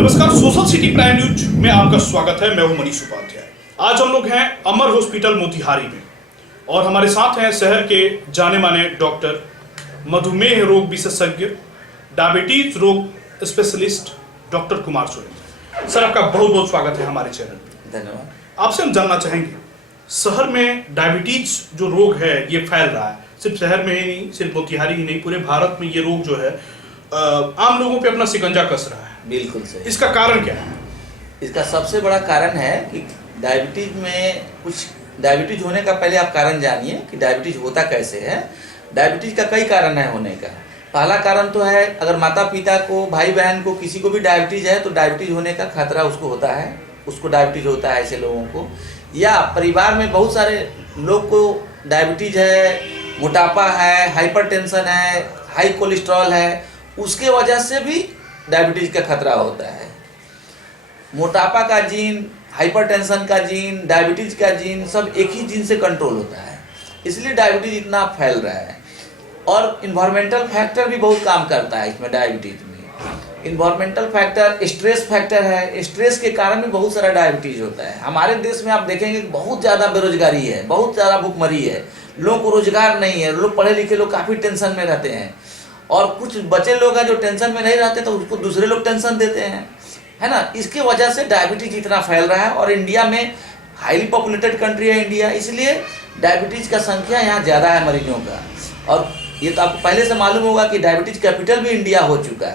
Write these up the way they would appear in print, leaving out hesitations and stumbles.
नमस्कार, social city prime news में आपका स्वागत है। मैं हूं मनीष उपाध्याय। आज हम लोग हैं अमर हॉस्पिटल मोतिहारी में और हमारे साथ हैं शहर के जाने माने डॉक्टर, मधुमेह रोग विशेषज्ञ, डायबिटीज रोग specialist doctor Kumar Soren. Sir, आपका बहुत बहुत स्वागत है हमारे चैनल पे। धन्यवाद। आपसे हम जानना चाहेंगे, शहर में डायबिटीज जो रोग है ये फैल रहा है, सिर्फ शहर में ही नहीं, सिर्फ मोतिहारी ही नहीं, पूरे भारत में ये रोग जो है आम लोगों पे अपना शिकंजा कस रहा है। बिल्कुल सही। इसका कारण क्या है? इसका सबसे बड़ा कारण है कि डायबिटीज होने का पहले आप कारण जानिए कि डायबिटीज होता कैसे है। डायबिटीज का कई कारण है होने का। पहला कारण तो है, अगर माता पिता को, भाई बहन को, किसी को भी डायबिटीज है तो डायबिटीज होने का खतरा उसको होता है, उसको डायबिटीज होता है ऐसे लोगों को। या परिवार में बहुत सारे लोग को डायबिटीज है, मोटापा है, हाइपरटेंशन है, हाई कोलेस्ट्रॉल है, उसके वजह से भी डायबिटीज का खतरा होता है। मोटापा का जीन, हाइपरटेंशन का जीन, डायबिटीज का जीन सब एक ही जीन से कंट्रोल होता है, इसलिए डायबिटीज इतना फैल रहा है। और इन्वायरमेंटल फैक्टर भी बहुत काम करता है इसमें। डायबिटीज में इन्वायरमेंटल फैक्टर, स्ट्रेस फैक्टर है, स्ट्रेस के कारण भी बहुत सारा डायबिटीज होता है। हमारे देश में आप देखेंगे बहुत ज़्यादा बेरोजगारी है, बहुत ज़्यादा भुखमरी है, लोगों को रोजगार नहीं है, लोग पढ़े लिखे लोग काफ़ी टेंशन में रहते हैं। और कुछ बच्चे लोग हैं जो टेंशन में नहीं रहते तो उसको दूसरे लोग टेंशन देते हैं, है ना। इसके वजह से डायबिटीज इतना फैल रहा है। और इंडिया में हाईली पॉपुलेटेड कंट्री है इंडिया, इसलिए डायबिटीज का संख्या यहाँ ज़्यादा है मरीजों का। और ये तो आपको पहले से मालूम होगा कि डायबिटीज कैपिटल भी इंडिया हो चुका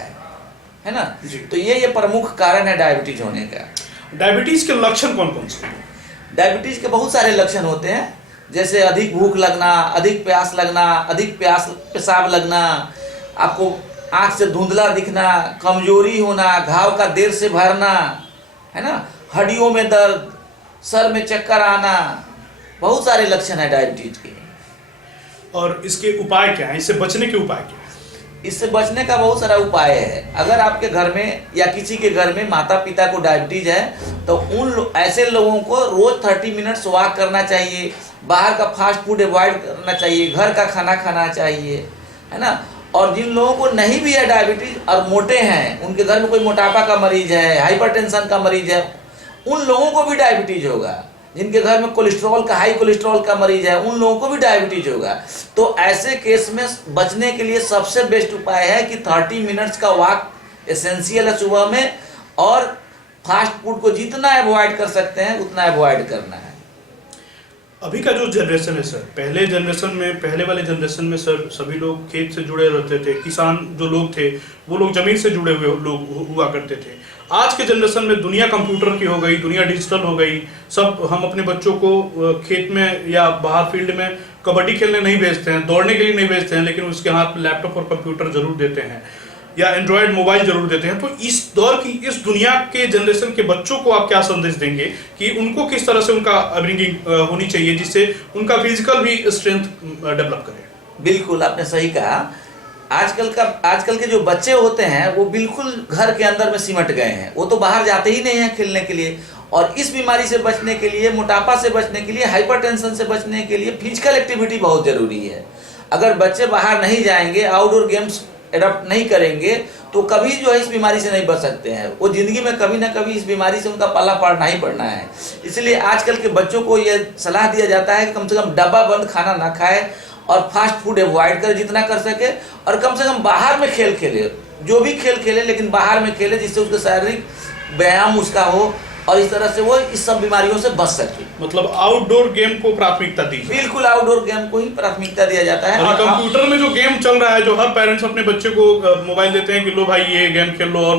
है ना। तो ये प्रमुख कारण है डायबिटीज होने का। डायबिटीज के लक्षण कौन कौन से? डायबिटीज के बहुत सारे लक्षण होते हैं, जैसे अधिक भूख लगना, अधिक प्यास लगना, अधिक पेशाब लगना, आपको आंख से धुंधला दिखना, कमजोरी होना, घाव का देर से भरना, है ना, हड्डियों में दर्द, सर में चक्कर आना, बहुत सारे लक्षण है डायबिटीज के। और इसके उपाय क्या है? इससे बचने के उपाय क्या है? इससे बचने का बहुत सारा उपाय है। अगर आपके घर में या किसी के घर में माता पिता को डायबिटीज है तो ऐसे लोगों को रोज 30 मिनट्स वॉक करना चाहिए, बाहर का फास्ट फूड अवॉइड करना चाहिए, घर का खाना खाना चाहिए, है ना। और जिन लोगों को नहीं भी है डायबिटीज और मोटे हैं, उनके घर में कोई मोटापा का मरीज है, हाइपरटेंशन का मरीज है, उन लोगों को भी डायबिटीज होगा। जिनके घर में कोलेस्ट्रॉल का, हाई कोलेस्ट्रॉल का मरीज है, उन लोगों को भी डायबिटीज होगा। तो ऐसे केस में बचने के लिए सबसे बेस्ट उपाय है कि 30 मिनट्स का वॉक एसेंशियल है सुबह में, और फास्ट फूड को जितना अवॉइड कर सकते हैं उतना अवॉइड करना है। अभी का जो जनरेशन है सर, पहले वाले जनरेशन में सर सभी लोग खेत से जुड़े रहते थे, किसान जो लोग थे वो लोग जमीन से जुड़े हुए लोग हुआ करते थे। आज के जनरेशन में दुनिया कंप्यूटर की हो गई, दुनिया डिजिटल हो गई। सब हम अपने बच्चों को खेत में या बाहर फील्ड में कबड्डी खेलने नहीं भेजते हैं, दौड़ने के लिए नहीं भेजते हैं, लेकिन उसके हाथ में लैपटॉप और कंप्यूटर जरूर देते हैं या एंड्रॉयड मोबाइल जरूर देते हैं। तो इस दौर की, इस दुनिया के जनरेशन के बच्चों को आप क्या संदेश देंगे कि उनको किस तरह से उनका अपब्रिंगिंग होनी चाहिए जिससे उनका फिजिकल भी स्ट्रेंथ डेवलप करे? बिल्कुल, आपने सही कहा। आजकल के जो बच्चे होते हैं वो बिल्कुल घर के अंदर में सिमट गए हैं, वो तो बाहर जाते ही नहीं हैं खेलने के लिए। और इस बीमारी से बचने के लिए, मोटापा से बचने के लिए, हाइपरटेंशन से बचने के लिए फिजिकल एक्टिविटी बहुत जरूरी है। अगर बच्चे बाहर नहीं जाएंगे, आउटडोर गेम्स एडॉप्ट नहीं करेंगे तो कभी जो है इस बीमारी से नहीं बच सकते हैं। वो जिंदगी में कभी ना कभी इस बीमारी से उनका पाला पड़ना ही पड़ना है। इसलिए आजकल के बच्चों को ये सलाह दिया जाता है कि कम से कम डब्बा बंद खाना ना खाए और फास्ट फूड अवॉइड करे जितना कर सके, और कम से कम बाहर में खेल खेले, जो भी खेल खेले लेकिन बाहर में खेले, जिससे उसका शारीरिक व्यायाम उसका हो और इस तरह से वो इस सब बीमारियों से बच सके। मतलब आउटडोर गेम को प्राथमिकता दी? बिल्कुल, आउटडोर गेम को ही प्राथमिकता दिया जाता है। और कंप्यूटर में जो गेम चल रहा है, जो हर पेरेंट्स अपने बच्चे को मोबाइल देते हैं कि लो भाई ये गेम खेल लो और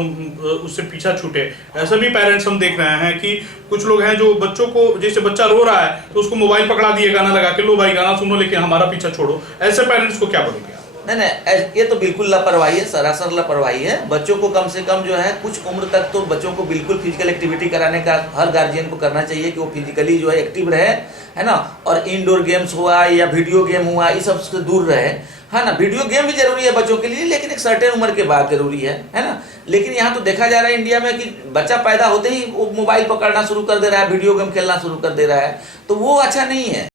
उससे पीछा छूटे, ऐसे भी पेरेंट्स हम देख रहे हैं कि कुछ लोग हैं जो बच्चों को, जैसे बच्चा रो रहा है तो उसको मोबाइल पकड़ा दिए, गाना लगा के, लो भाई गाना सुनो लेकिन हमारा पीछा छोड़ो। ऐसे पेरेंट्स को क्या बोलेंगे? नहीं, ये तो बिल्कुल लापरवाही है, सरासर लापरवाही है। बच्चों को कम से कम जो है कुछ उम्र तक तो बच्चों को बिल्कुल फिजिकल एक्टिविटी कराने का हर गार्जियन को करना चाहिए कि वो फिजिकली जो है एक्टिव रहे, है ना। और इंडोर गेम्स हुआ या वीडियो गेम हुआ, इस सब से दूर रहे, है ना। वीडियो गेम भी जरूरी है बच्चों के लिए, लेकिन एक सर्टेन उम्र के बाद जरूरी है ना। लेकिन यहाँ तो देखा जा रहा है इंडिया में कि बच्चा पैदा होते ही वो मोबाइल पकड़ना शुरू कर दे रहा है, वीडियो गेम खेलना शुरू कर दे रहा है, तो वो अच्छा नहीं है।